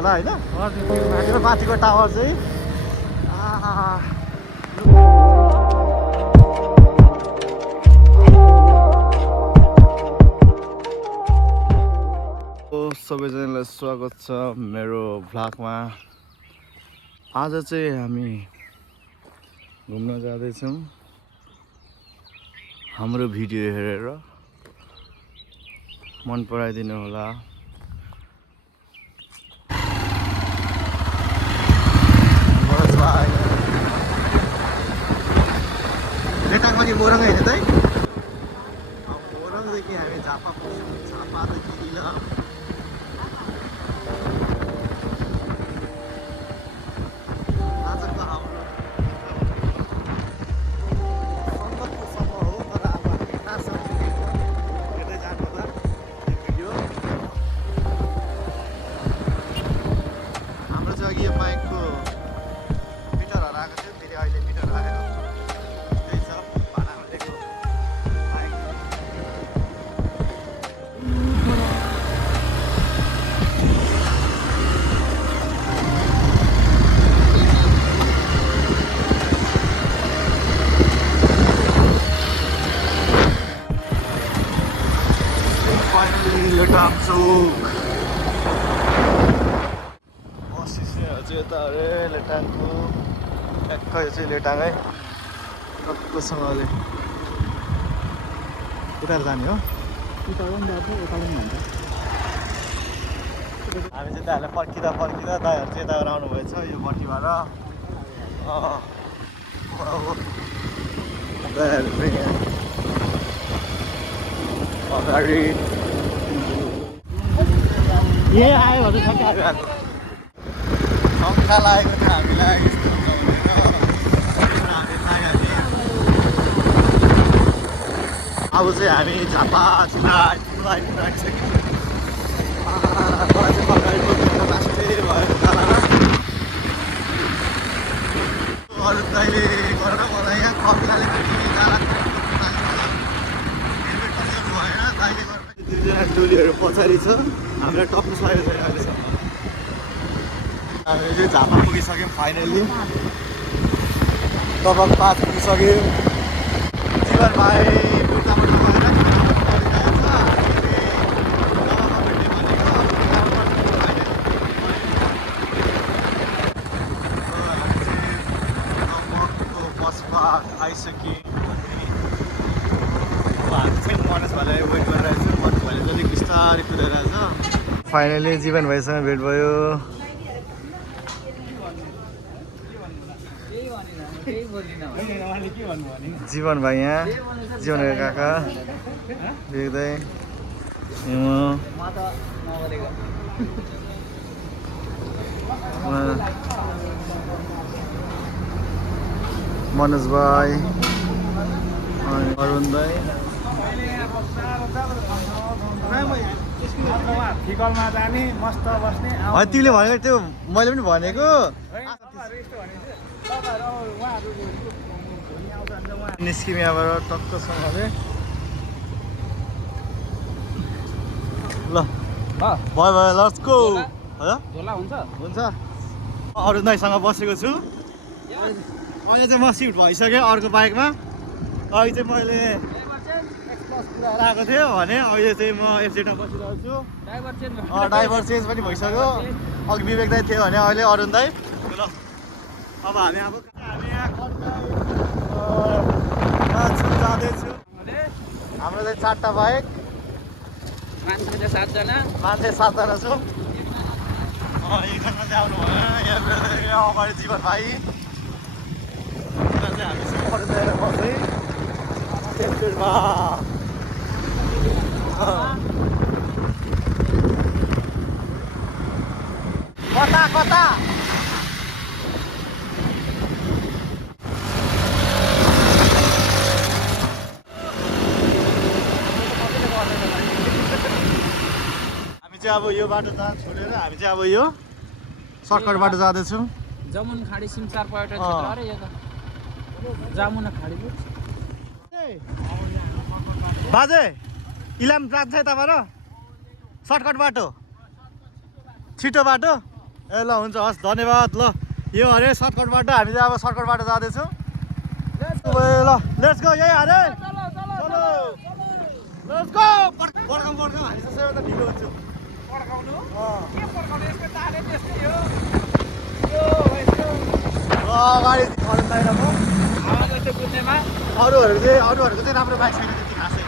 होला होइन त्यो माथिको टावर चाहिँ सबैजनालाई स्वागत छ मेरो भ्लगमा। आज चाहिँ हामी घुम्न जाँदैछौँ। हाम्रो भिडियो हेरेर मन पराइदिनु होला। लेटाङ पनि मोरङ होइन त मोरङदेखि हामी झापा पुग्छौँ। झापादेखि इलाम आजको हाम्रो सन्दकपुरसम्म हो। तर अब हामी कहाँसम्म हेर्दै जानु होला यो भिडियो। हाम्रो चाहिँ अघि यो बाइकको मिटर हराएको थियो, फेरि अहिले मिटर आयो। त्यही छ भाडामा दिएको बाइक। लेटाङ चोक बसिसकेपछि यता अरे लेटाङको ठ्याक्क यो चाहिँ लेटाङ है। टक्कसँगले उता जाने हो। हामी चाहिँ दाइहरूलाई पर्खिँदा दाइहरू चाहिँ यताबाट आउनुभएछ यो बट्टीबाट। दाइहरू चाहिँ अगाडि यही आयो भने ठ्याक्कै आएको शङ्का लागेको थियो हामीलाई। यस्तो हुन्छ अब चाहिँ हामी झापा जिल्ला आइपुगिसक्यौँ। मलाई चाहिँ अगाडि लास्टै भयो जालामा। अरू दाइले गरेर मलाई यहाँ कपिलाले जाला हेलमेट पनि गर्नु भएन। दाइले गरेर दुईजना टोलीहरू पछाडि छ, हामीलाई टप्नु सकेको छैन अहिलेसम्म। हामीले चाहिँ झापा पुगिसक्यौँ फाइनल्ली। तपाईँ 5 पुगिसक्यौँ। जीवन भाइ बुर्ताबाट गएर बसमा आइसक्यौँ। हामी चाहिँ मनोज भाइलाई वेट गरिरहेको छौँ। मनोज भाइले जति बिस्तारै कुदाइरहेछ। फाइनली जीवन भाइसँग भेट भयो। जीवन भाइ यहाँ जीवन भाइ काका देख्दै मनोज भाइ अरुण भाइ फिकलमा जाने मस्त बस्ने। तिमीले भनेको त्यो मैले पनि भनेको। निस्क्यौँ यहाँबाट टक्कसँगले। ल भयो भयो लेट्स गो। हुन्छ अरुण दाइसँग बसेको छु। अहिले चाहिँ म सिफ्ट भइसक्यो अर्को बाइकमा। अहिले चाहिँ मैले आएको थियो भने अहिले चाहिँ म एफजेडमा बसिरहेको छु। ड्राइभर चेन्ज पनि भइसक्यो। अघि विवेक दाइ थियो भने अहिले अरुण दाइ। ल अब हामी यहाँ जाँदैछु। हाम्रो चाहिँ 4टा बाइक, मान्छे 7जना छौँ। एकजना चाहिँ आउनु भएन। यहाँ अगाडि जीवन भाइ चाहिँ हामी बस्दै एफजेडमा। कता हामी चाहिँ अब यो बाटो छोडेर हामी चाहिँ अब यो सर्टकट बाटो जाँदैछौँ। जमुन खाडी सिमसार पर्यटन क्षेत्र अरे यो त जामुना खाडी बाजे इलाम जान्छ यताबाट सर्टकट बाटो छिटो बाटो ए ल हुन्छ हस् धन्यवाद ल यो अरे सर्टकटबाट हामी चाहिँ अब सर्टकटबाट जाँदैछौँ ल लेट्स गो यही अरे चलो लेट्स गो पड्काउँ हामी चाहिँ सबैभन्दा ढिलो हुन्छु अगाडि अरूहरूको चाहिँ राम्रो बाइक छैन त्यति खासै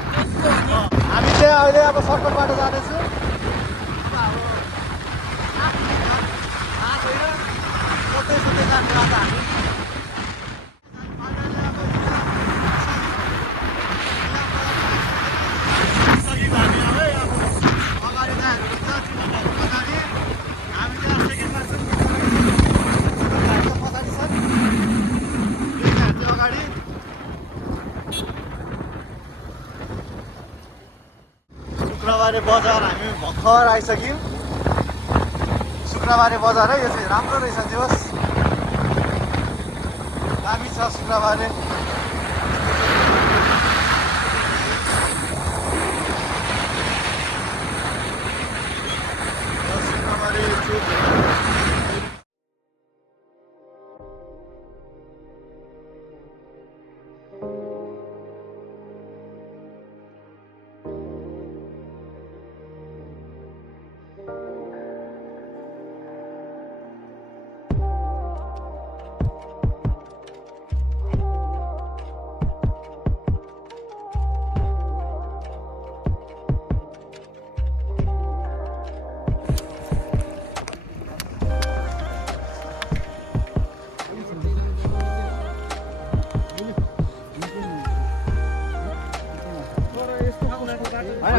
हामी चाहिँ अहिले अब सर्टकटबाट जाँदैछौँ सधैँ जान्छ हामी शुक्रबारे बजार हामी भर्खर आइसक्यौँ शुक्रबारे बजार है यो चाहिँ राम्रो रहेछ दिवस दामी छ शुक्रबारे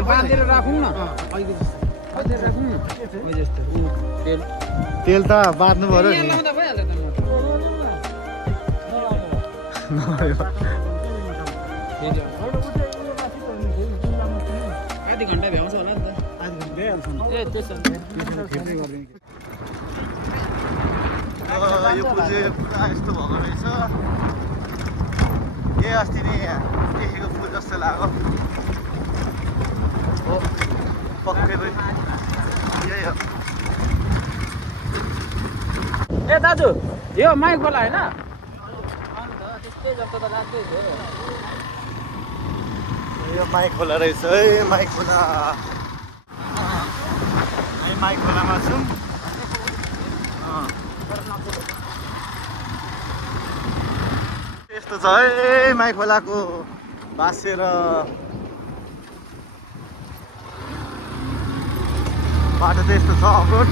बाँधेर राखौँ न तेल त बाँध्नु पर्यो नि आधी घन्टा भ्याउँछ होला नि त यो पुजे पुरा यस्तो भएको रहेछ ए अस्ति नै देखेको फुल जस्तो लाग्यो पक्कै पनि यही हो ए दाजु यो माइक बोला होइन त्यस्तै जस्तो त लाग्दै थियो यो माइक खोला रहेछ है माइक खोला हामी माइक खोलामा छौँ यस्तो छ है माइक खोलाको भाँसेर बाटो चाहिँ यस्तो छ अफरोड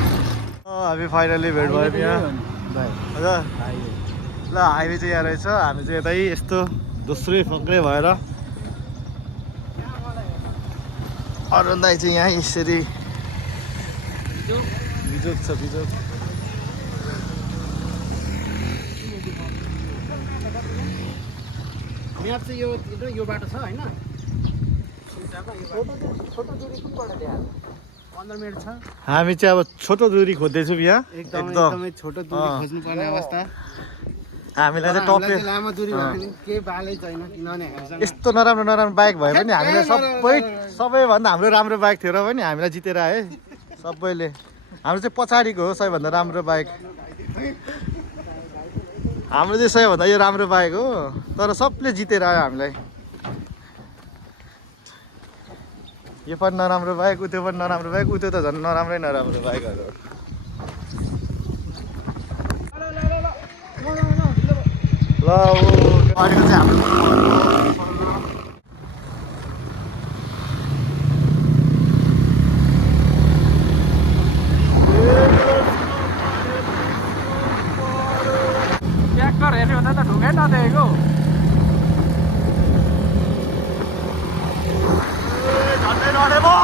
हामी फाइनली भेट भयौँ यहाँ हजुर ल हाइवे चाहिँ यहाँ रहेछ हामी चाहिँ यतै यस्तो दोस्रै फक्रै भएर अरुण दाइ चाहिँ यहाँ यसरी बिजोक छ बिजोक म्याप चाहिँ यो बाटो छ होइन छोटो दूरी कुनबाट ल्याएर 15 मिनट छ हामी चाहिँ अब छोटो दूरी खोज्दैछौँ यहाँ एकदमै छोटो दूरी खोज्नुपर्ने अवस्था हामीलाई चाहिँ टपे लामो दूरी भयो भने केही बालै छैन किनभने हामीसँग यस्तो नराम्रो नराम्रो बाइक भए पनि हामीलाई सबैभन्दा हाम्रो राम्रो बाइक थियो र पनि हामीलाई जितेर आए सबैले हाम्रो चाहिँ पछाडिको हो सबैभन्दा राम्रो बाइक हाम्रो चाहिँ सबैभन्दा यो राम्रो बाइक हो तर सबले जितेर आयो हामीलाई यो पनि नराम्रो बाइक उ त्यो पनि नराम्रो बाइक उ त्यो त झन् नराम्रो बाइकहरू ल अहिलेको चाहिँ हाम्रो ट्र्याक्टर हेर्यो भने त ढुङ्गै नदेखेको झन्डै लडेको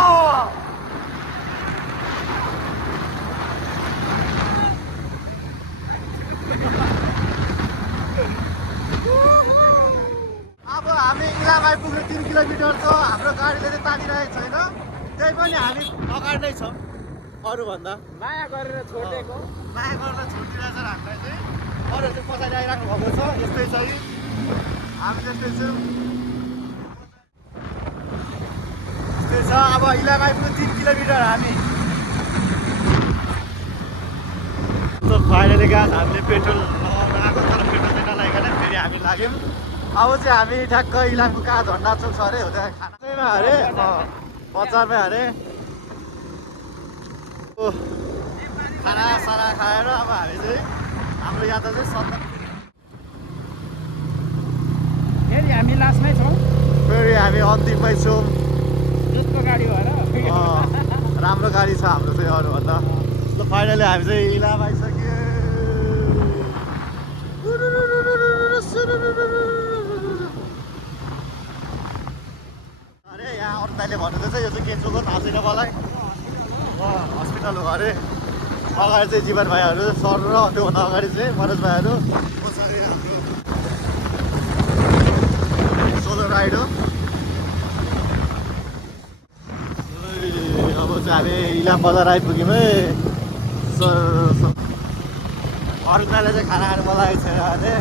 अब हामी इलाम आइपुग्नु 3 किलोमिटर छ हाम्रो गाडीले चाहिँ तानिरहेको छैन त्यही पनि हामी अगाडि नै छौँ अरूभन्दा माया गरेर छोडेको माया गरेर छोडिदिरहेछ हामीलाई चाहिँ अरू चाहिँ पछाडि आइराख्नु भएको छ यस्तै छ कि हामी त्यस्तै छौँ यस्तै छ अब इलाम आइपुग्नु 3 किलोमिटर हामी फाइनली गाज हामीले पेट्रोल लगाउन आएको तर पेट्रोल चाहिँ नलागिकन फेरि हामी लाग्यौँ। अब चाहिँ हामी ठ्याक्क इलामको कहाँ झन्डा चोक छ अरे हो त्यहाँ खानामा अरे बजारमै अरे खानासाना खाएर अब हामी चाहिँ हाम्रो यात्रा चाहिँ सन्दकपुर फेरि हामी लास्टमै छौँ। फेरि हामी अन्तिममै छौँ। त्यसको गाडी भएर राम्रो गाडी छ हाम्रो चाहिँ अरूभन्दा। ल फाइनली हामी चाहिँ इलाम आइसक्यो। अरे यहाँ अरू दाइले भन्नुहुँदैछ यो चाहिँ के चोक थाहा छैन मलाई। हस्पिटल हो अरे। अगाडि चाहिँ जीवन भाइहरू सर र त्योभन्दा अगाडि चाहिँ मनोज भाइहरू पछाडि हाम्रो सोलो राइड हो। अब चाहिँ हामी इलाम बजार आइपुग्यौँ है। अरू दाइले चाहिँ खाना खानु बोलाएको छैन अरे।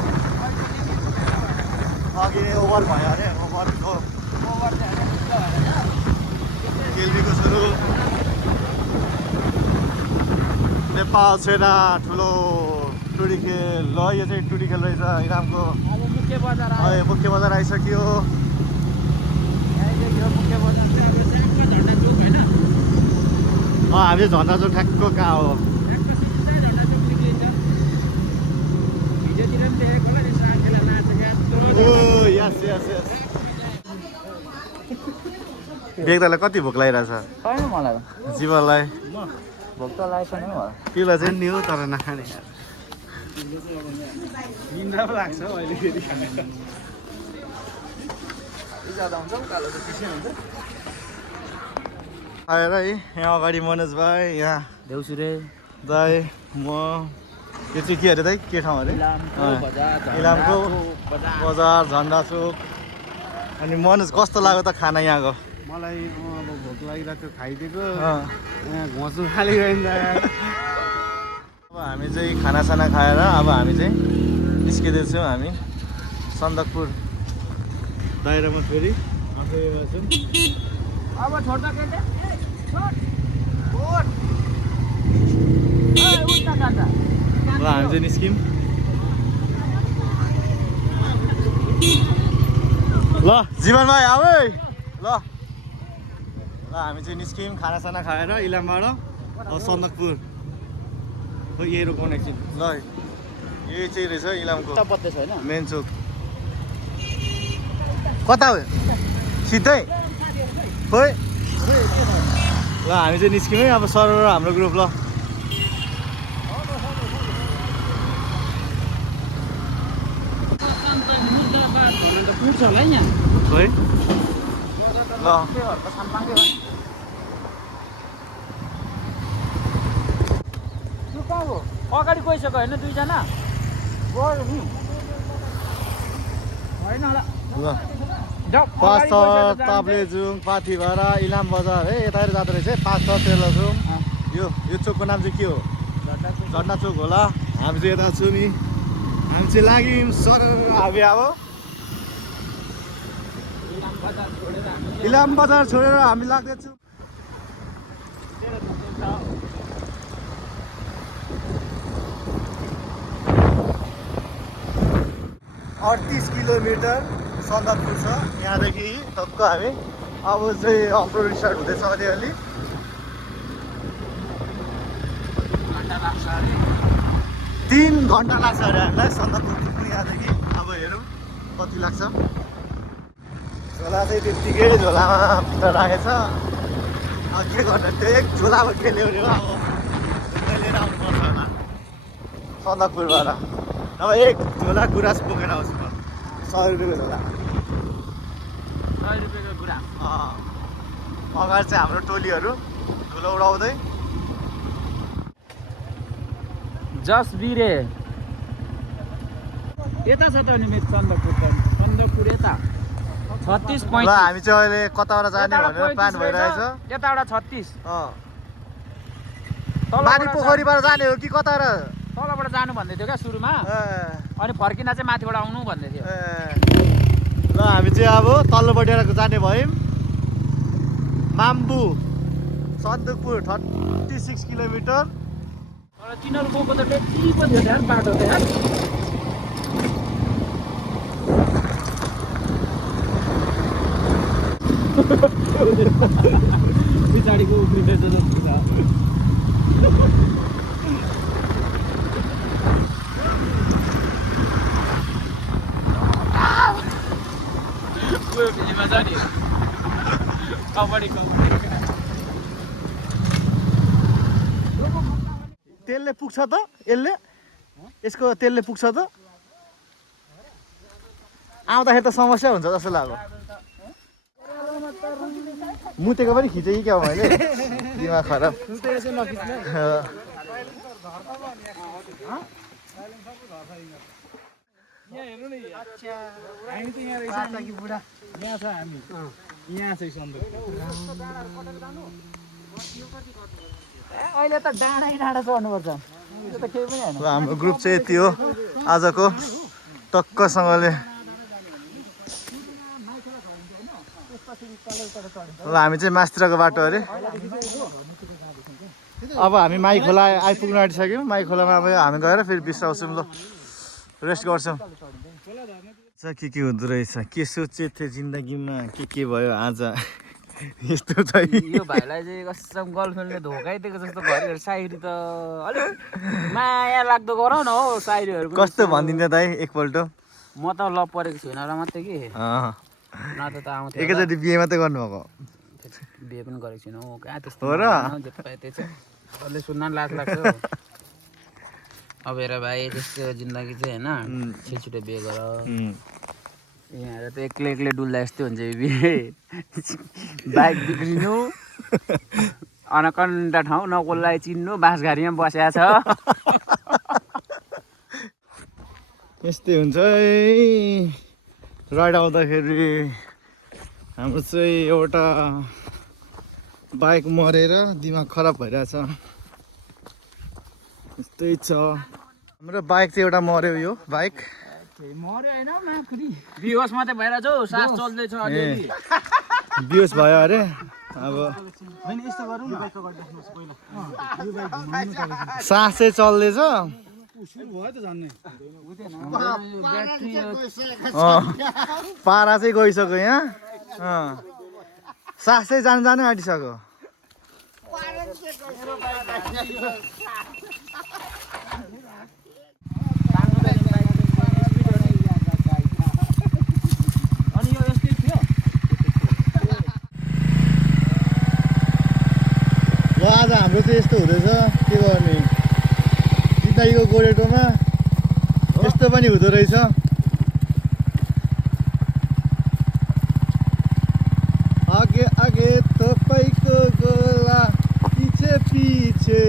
अघि ओभर भयो अरे। ओभरको केल्बीको सुरु नेपाल सेना ठुलो टुडी खेल। ल यो चाहिँ टुडी खेल रहेछ इलामको। अब मुख्य बजार आयो। मुख्य बजार आइसक्यो। मुख्य बजार झन्डा चोक होइन। हामी झन्डा चोक ठ्याक्क कहाँ हो। भिडियोतिर पनि देखेको होला नि साथीलाई नाचेको। ओ यस यस यस। बेग्दालाई कति भोक लागिरहेछ? छैन मलाई जीवनलाई भोक त लागेको छैन होला। पिउलाई चाहिँ नि हो तर नखाने। निन्द्रा पो लाग्छ हौ अहिले फेरि खाना ज्यादा हुन्छ कालो त पिसै हुन्छ। आएर है यहाँ अगाडि मनोज भाइ, यहाँ देउसुरे दाइ, म। यो चाहिँ के अरे दाइ? के ठाउँ अरे? इलामको बजार झन्डा चोक। अनि मनोज कस्तो लाग्यो त खाना यहाँको? मलाई अब भोक लागिरहेको थियो खाइदिएको। यहाँ घोसो खाली गइन्छ। अब हामी चाहिँ खानासाना खाएर अब हामी चाहिँ निस्किँदैछौँ हामी सन्दकपुर दाइरामा फेरि आफैमा छौँ। अब छोड्दा केटा ल हामी चाहिँ निस्क्यौँ। ल जीवन भाइ आऊ है। ल हामी चाहिँ निस्क्यौँ खानासाना खाएर इलामबाट अब सन्दकपुर हो। यही रोकाउनु एकछिन ल। यही चाहिँ रहेछ इलामको पत्ते छैन। मेन चोक। कता हो सिधै खोइ। ल हामी चाहिँ निस्क्यौँ है अब सर र हाम्रो ग्रुप। ल पुग्छ होला यहाँ खोइ। ल अगाडि गइसक्यो होइन दुईजना गयो नि होइन होला। ल पाँचथर ताप्लेजुङ पाथिभाडा इलाम बजार है यतातिर जाँदो रहेछ है। पाँचथर तेह्रजुङ यो चोकको नाम चाहिँ के हो? झन्डा चोक होला। हामी चाहिँ यता छौँ नि। हामी चाहिँ लाग्यौँ सर। हामी अब इलाम बजार छोडेर हामी लाग्दैछौँ 38 किलोमिटर सन्दकपुर छ यहाँदेखि टक्क हामी। अब चाहिँ अफरोड स्टार्ट हुँदैछ अलिअलि। 3 घन्टा लाग्छ अरे हामीलाई सन्दकपुर पुग्नु यहाँदेखि। अब हेरौँ कति लाग्छ। झोला चाहिँ त्यत्तिकै झोलामा भित्र राखेछ। अब के गर्नु त्यो एक झोलामा के ल्याउने हो। अब लिएर आउनुपर्छ होला सन्दकपुरबाट। अब एक झोला गुराँस बोकेर आउँछु म। 100 रुपियाँको झोला। 100 रुपियाँको गुराँस। अगाडि चाहिँ हाम्रो टोलीहरू धुलो उडाउँदै। जस बिरे यता छ त नि मेरो सन्दकपुर त। सन्दकपुर यता 36 ल 35। हामी चाहिँ अहिले कताबाट जाने भनेर प्लान भइरहेछ। यताबाट 36 माथि पोखरीबाट जाने हो कि कताबाट? तलबाट जानु भन्दै थियो क्या सुरुमा। अनि फर्किँदा चाहिँ माथिबाट आउनु भन्दै थियो। ल हामी चाहिँ अब तल्लोपट्टि जाने भयौँ। माम्बु सन्दकपुर 36 किलोमिटर। तिनीहरू गएको त टेक्सी पो थियो यार बाटो त यार पछाडिको उफ्रिँदैछ जस्तो छ गयो भिलीमा छ नि कबड्डी तेलले पुग्छ त यसले यसको तेलले पुग्छ त आउँदाखेरि त समस्या हुन्छ जस्तो लाग्यो मुतेको पनि खिचेँ कि क्या मैले दिमाग खराब यहाँ हेर्नु नि हामी त यहाँ रहेछ कि बुढा यहाँ छ हामी यहाँ चाहिँ सन्दुक अहिले त डाँडै डाँडा चढ्नुपर्छ त्यो त केही पनि होइन हाम्रो ग्रुप चाहिँ यति हो आजको टक्कसँगले ल हामी चाहिँ मास्तिरको बाटो अरे अब हामी माई खोला आइपुग्न आँटिसक्यौँ माई खोलामा अब हामी गएर फेरि बिसाउँछौँ ल रेस्ट गर्छौँ के हुँदो रहेछ के सोचेको थियो जिन्दगीमा के भयो आज यस्तो चाहिँ यो भाइलाई चाहिँ कसम गर्लफ्रेन्डले धोकाइदिएको जस्तो घरिहरू सायरी त अलिक माया लाग्दो गरौ न हो सायरीहरू कस्तो भनिदिन्छ दाइ एकपल्ट म त लभ परेको छुइनँ र मात्रै कि न त आउँथ्यो एकैचोटि बिहे मात्रै गर्नुभएको बिहे पनि गरेको छुइनँ हो कहाँ त्यस्तो हो र जे पाए त्यो चाहिँ अहिले सुन्न लाज लाग्छ अब हेर भाइ त्यस्तो जिन्दगी चाहिँ होइन छिटो बिहे गर यहाँ त एक्लै एक्लै डुल्दा यस्तै हुन्छ बिहे बाइक बिग्रिनु अनकन्टा ठाउँ नकोलाई चिन्नु बाँसघारीमा बसेको छ यस्तै हुन्छ है राइड आउँदाखेरि हाम्रो चाहिँ एउटा बाइक मरेर दिमाग खराब भइरहेछ यस्तै छ हाम्रो बाइक चाहिँ एउटा मर्यो यो बाइक मर्यो होइन माखुरी बिहोस मात्रै भइरहेछ हौ सास चल्दैछ अलिअलि बिहोस भयो अरे अब सास चाहिँ चल्दैछ पारा चाहिँ गइसक्यो यहाँ सास चाहिँ जानु आँटिसक्यो अनि यो यस्तै थियो ल आज हाम्रो चाहिँ यस्तो हुँदैछ के गर्ने जिन्दगीको गोरेटोमा यस्तो पनि हुँदो रहेछ आगे आगे तपाईँको गोला पछि पछि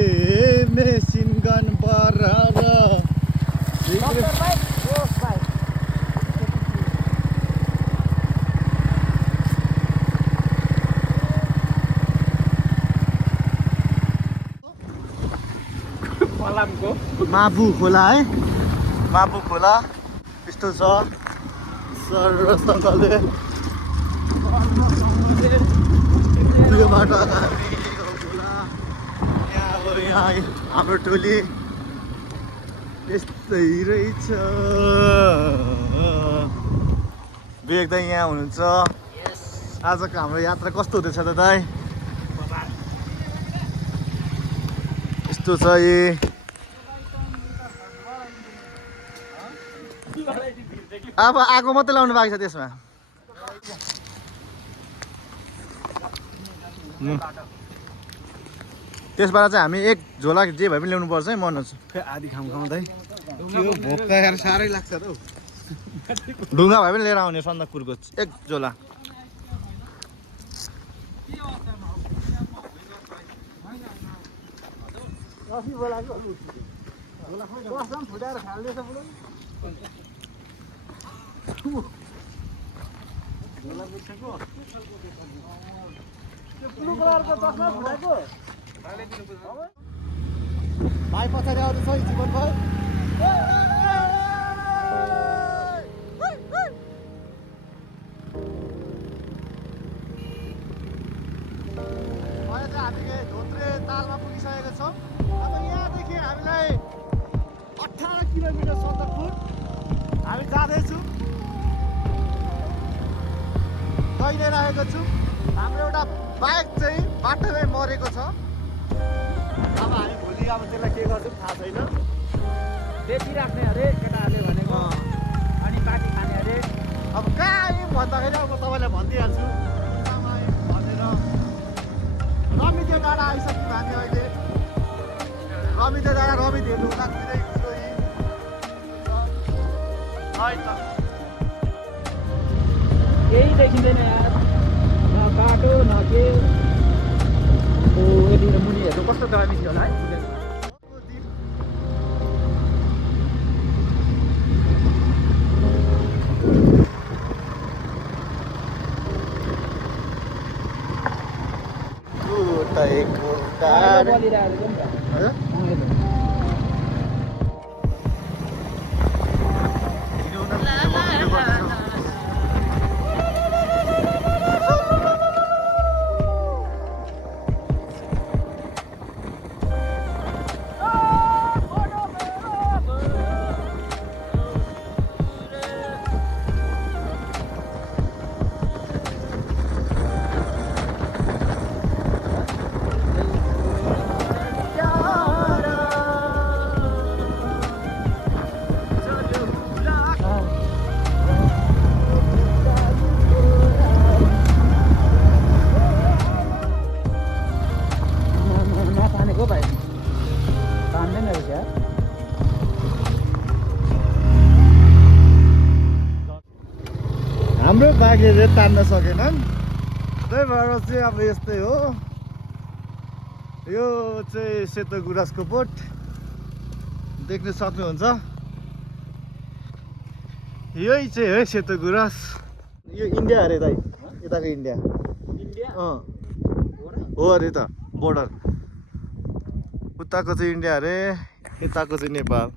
मेसिन गन बराबर माबु खोला है माबु खोला यस्तो छ सरसँगले यो बाटो खोला यहाँ अब यहाँ हाम्रो टोली यस्तै रहेछ बेग दाइ यहाँ हुनुहुन्छ आजको हाम्रो यात्रा कस्तो हुँदैछ त दाइ यस्तो छ यी अब आगो मात्रै लाउनु बाँकी छ त्यसमा त्यसबाट चाहिँ हामी एक झोला जे भए पनि ल्याउनु पर्छ है मनोज आधी खाम खाउँदै यो भोक खाएर साह्रै लाग्छ त हौ ढुङ्गा भए पनि लिएर आउने सन्दकपुरको एक झोला भाइ पछाडि आउँदैछ है जीवन भाइ अहिले चाहिँ हामी धोत्रे तालमा पुगिसकेका छौँ। अब यहाँदेखि हामीलाई 18 किलोमिटर सन्दकपुर हामी जाँदैछौँ, गइरहेको छौँ। हाम्रो एउटा बाइक चाहिँ बाटोमै मरेको छ। अब हामी भोलि अब त्यसलाई के गर्छौँ थाहा छैन। बेचिराख्ने अरे केटाहरूले भनेको, अनि पार्टी खाने अरे। अब कहाँ आयौँ भन्दाखेरि अब तपाईँलाई भनिदिइहाल्छु भनेर। रमिते डाँडा आइसक्यौँ हामी अहिले। रमिते डाँडा रमित हेर्नु होला कुनै कुरो केही देखिँदैन यार, न बाटो न के। यतिखेर मुनिहरू कस्तो दबाई मिल्थ्यो होला है। हाम्रो बाघले तान्न सकेनन्, त्यही भएर चाहिँ अब यस्तै हो। यो चाहिँ सेतो गुराँसको बोट देख्न सक्नुहुन्छ। यही चाहिँ है सेतो गुराँस। यो इन्डिया अरे दाइ, यताको इन्डिया हो अरे त। बोर्डर उताको चाहिँ इन्डिया अरे, यताको चाहिँ नेपाल।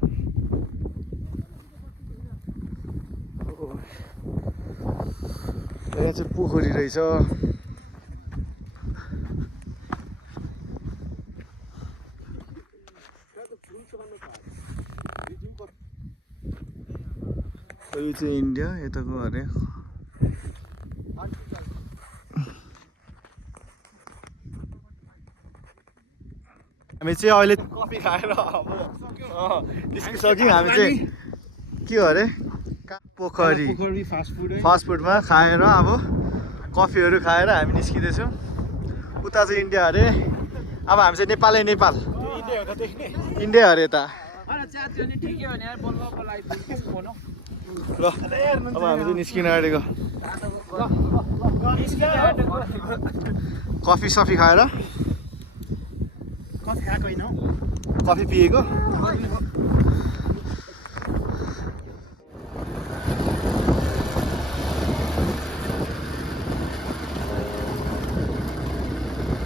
यहाँ चाहिँ पोखरी रहेछ। यो चाहिँ इन्डिया, यताको अरे। हामी चाहिँ अहिले कफी खाएर अब निस्किसक्यौँ। हामी चाहिँ के हो अरे पोखरी फास्ट फुडमा खाएर अब कफीहरू खाएर हामी निस्किँदैछौँ। उता चाहिँ इन्डिया अरे, अब हामी चाहिँ नेपालै नेपाल। इन्डिया अरे त। ल अब हामी चाहिँ निस्किन आँटेको। कफी सफी खाएर कफी पिएको।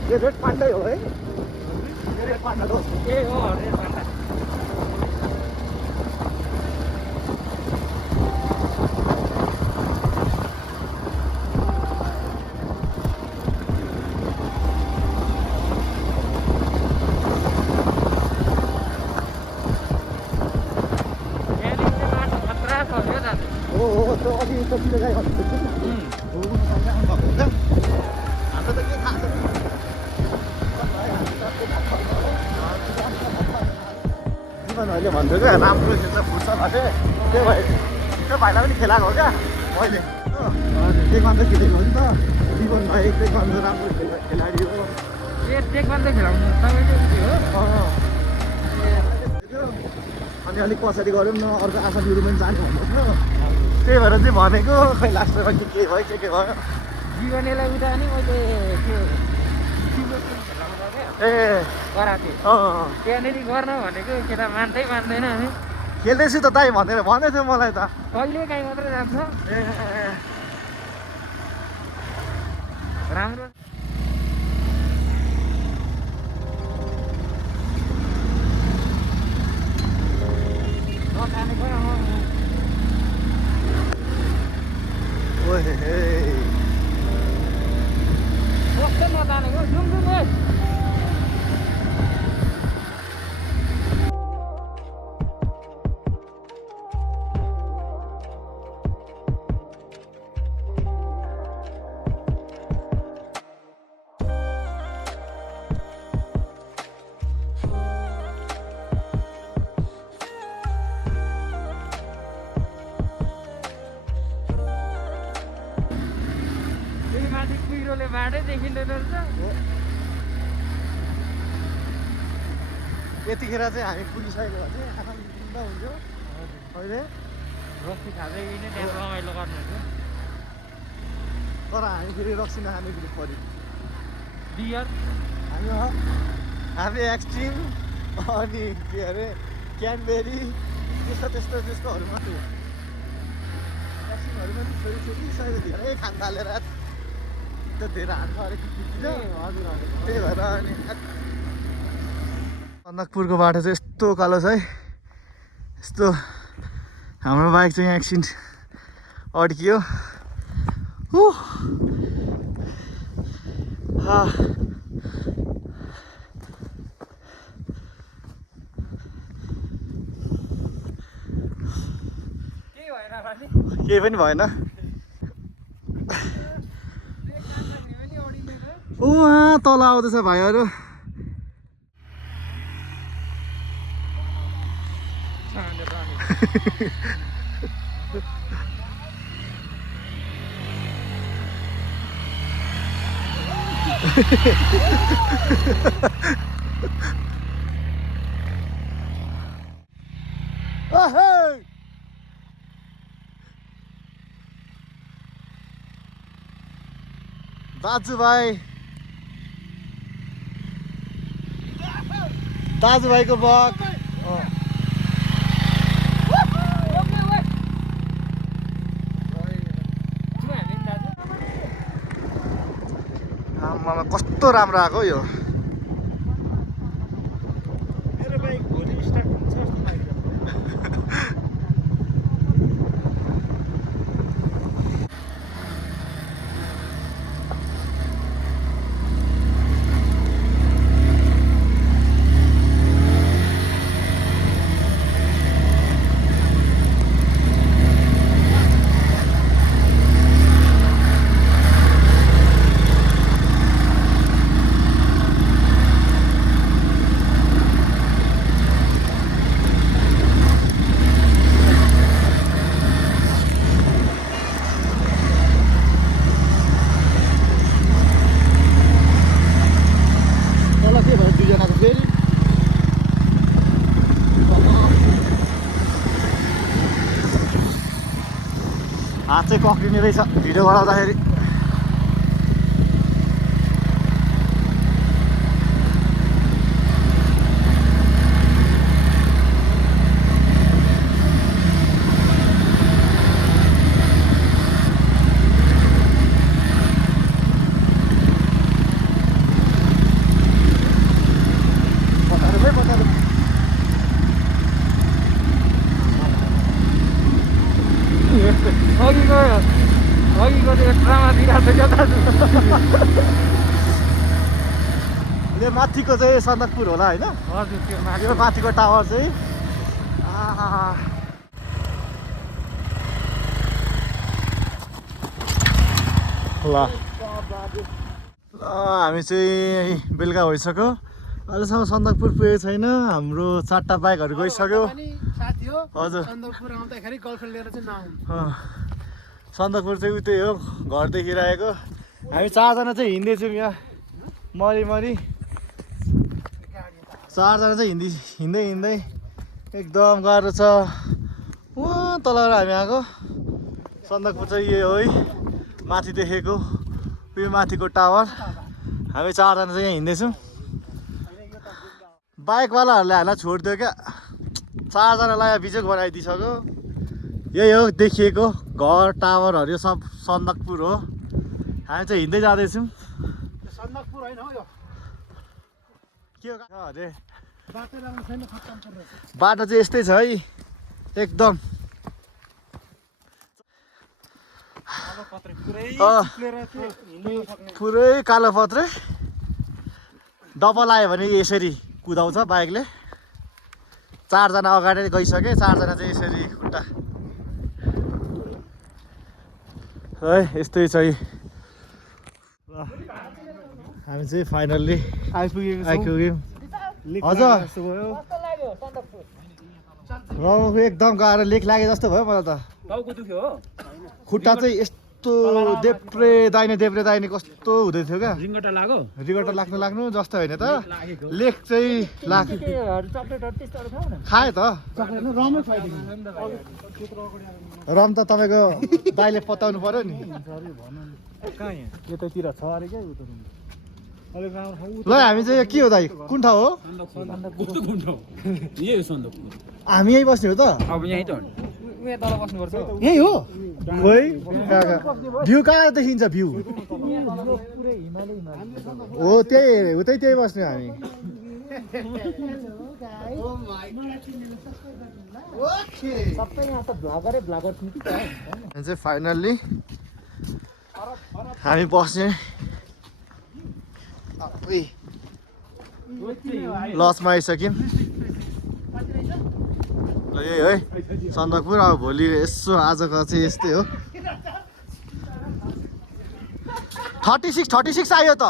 यो रेड पान्डै हो है, रेड पान्डा हो। ए हो रेड पान्डा। हो त्यो अघि सजिलो गाई हाम्रो त के थाहा छ। जीवनहरूले भन्थ्यो क्या राम्रो खेल्छ फुट्छ भने, त्यो भाइलाई पनि खेलाएको हो क्या मैले। टेकवान्डो खेलेको हो नि त जीवन भाइ, टेकवान्डो राम्रो खेलाडी हो। टेकवान्डो खेलाउनु तपाईँले हो। अनि अलिक पछाडि गऱ्यो न, अर्को आसामहरू पनि जाने भन्नुहोस् न। त्यही भएर चाहिँ भनेको, खै लास्टमा के भयो के भयो। जीवनलाई उता नि मैले त्यो ए कराते त्यहाँनिर गर्न भनेको केटा मान्दैन हामी। खेल्दैछु त दाइ भनेर भन्दै थियो मलाई त। कहिले काहीँ मात्रै जान्छ। राम्रो नखानेको कस्तो नजानेको। देखिँदैन रहेछ। यतिखेर चाहिँ हामी पुगिसकेको भए चाहिँ आनन्द हुन्थ्यो अहिले। रक्सी खाँदै नै त्यहाँ रमाइलो गर्नुहुन्छ। तर हामी फेरि रक्सी नखाने ग्रुप पऱ्यो। बियर हामी एक्सट्रिम अनि के अरे क्यानबेरी त्यस्तोहरू मात्रै एक्सट्रिमहरू पनि छोरी सबै धेरै खान थालेर त्यो धेरै हान्छ अरे हजुर त्यही भएर अनि सन्दकपुरको बाटो चाहिँ यस्तो कालो छ है। यस्तो हाम्रो बाइक चाहिँ यहाँ एकछिन अड्कियो। केही पनि भएन। उहाँ तल आउँदैछ भाइहरू। दाजुभाइको बग आमामा कस्तो राम्रो आएको यो। मेरो बाइक भोलि स्टार्ट हुन्छ जस्तो लाग्यो। हात चाहिँ पक्रिने रहेछ भिडियो बनाउँदाखेरि। अघिको एक्स्ट्रामा दिइरहेको छ क्या दाजु। यो माथिको चाहिँ सन्दकपुर होला होइन? हजुर त्यो यो माथिको टावर चाहिँ ल हामी चाहिँ बेलुका भइसक्यो। अहिलेसम्म सन्दकपुर पुगेको छैन। हाम्रो 4टा बाइकहरू गइसक्यो। हजुर सन्दकपुर चाहिँ उतै हो घरदेखि रहेको। हामी 4जना चाहिँ हिँड्दैछौँ यहाँ मरिमरि। 4जना चाहिँ हिँड्दै एकदम गाह्रो छ। वहाँ तलबाट हामी आएको। सन्दकपुर चाहिँ यो हो है माथि देखेको यो माथिको टावर। हामी 4जना चाहिँ यहाँ हिँड्दैछौँ। बाइकवालाहरूले हामीलाई छोडिदियो क्या। 4जनालाई बिजोग बनाइदिइसक्यो। यही हो देखिएको घर टावरहरू यो सब सन्दकपुर हो। हामी चाहिँ हिँड्दै जाँदैछौँ। सन्दकपुर होइन हो यो के हो अरे बाटो चाहिँ यस्तै छ है एकदम। पुरै कालो पत्रे डबल आयो भने यसरी कुदाउँछ बाइकले। 4जना अगाडि गइसके 4जना चाहिँ यसरी खुट्टा है यस्तै छ। हामी चाहिँ फाइनल्ली आइपुग्यौँ। हजुर एकदम गाह्रो लेक लागे जस्तो भयो मलाई त। टाउको दुख्यो हो खुट्टा चाहिँ कस्तो देब्रे दाहिने कस्तो हुँदै थियो क्या रिङ्गटा लाग्यो रिगटा लाग्नु जस्तो होइन त लेक चाहिँ खाए त रम त तपाईँको दाइले पताउनु पर्यो नि यतातिर छ अरे क्या ल हामी चाहिँ के हो दाइ कुन ठाउँ हो हामी यहीँ बस्ने हो त अब यहीँ त यही हो खोइ भ्यू कहाँ देखिन्छ भ्यू हो त्यही बस्ने हामी चाहिँ फाइनल्ली हामी बस्ने लजमा आइसक्यौँ ल यही है सन्दकपुर अब भोलि यसो आजको चाहिँ यस्तै हो 36 आयो त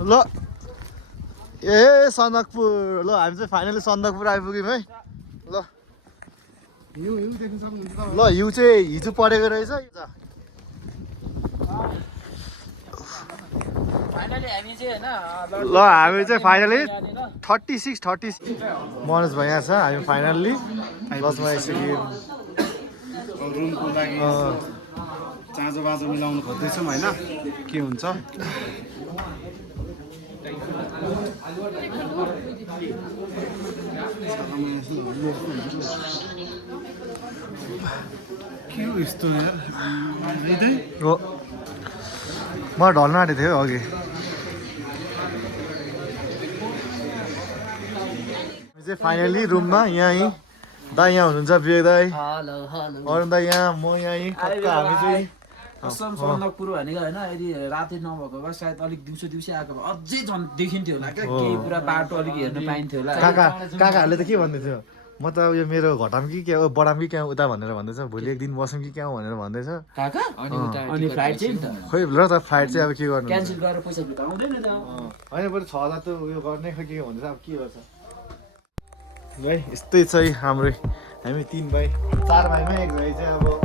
ल ए सन्दकपुर ल हामी चाहिँ फाइनली सन्दकपुर आइपुग्यौँ है ल ल हिउँ चाहिँ हिजो परेको रहेछ ल हामी चाहिँ फाइनली 36 मनोज भाइ यहाँ छ हामी फाइनल्ली लजमा आइसक्यौँ रुमको लागि चाँजो बाँजो मिलाउनु खोज्दैछौँ होइन के हुन्छ के हो यस्तो हो म ढल्न आँटेको थिएँ अघि चाहिँ फाइनली रुममा यहीँ दाइ यहाँ हुनुहुन्छ विवेक दाइ अरुण दाइ यहाँ म यहीँ हामी चाहिँ सन्दकपुर भनेको होइन यदि राति नभएको भए सायद अलिक दिउँसो आएको भए अझै झन् देखिन्थ्यो होला क्या केही पुरा बाटो अलिक हेर्न पाइन्थ्यो होला काकाहरूले त के भन्दै थियो म त यो मेरो घटाम कि क्या बढाम कि क्या उता भनेर भन्दैछ भोलि एक दिन बसौँ कि क्या भनेर भन्दैछ अनि फ्लाइट चाहिँ खोइ ल त फ्लाइट चाहिँ अब के गर्नु क्यान्सल गरेर पैसा आउँदैन त होइन बरु 6000 त उयो गर्ने खोइ के भन्दैछ अब के गर्छ है यस्तै छ है हाम्रो हामी 3 भाइ 4 भाइमा एक भाइ चाहिँ अब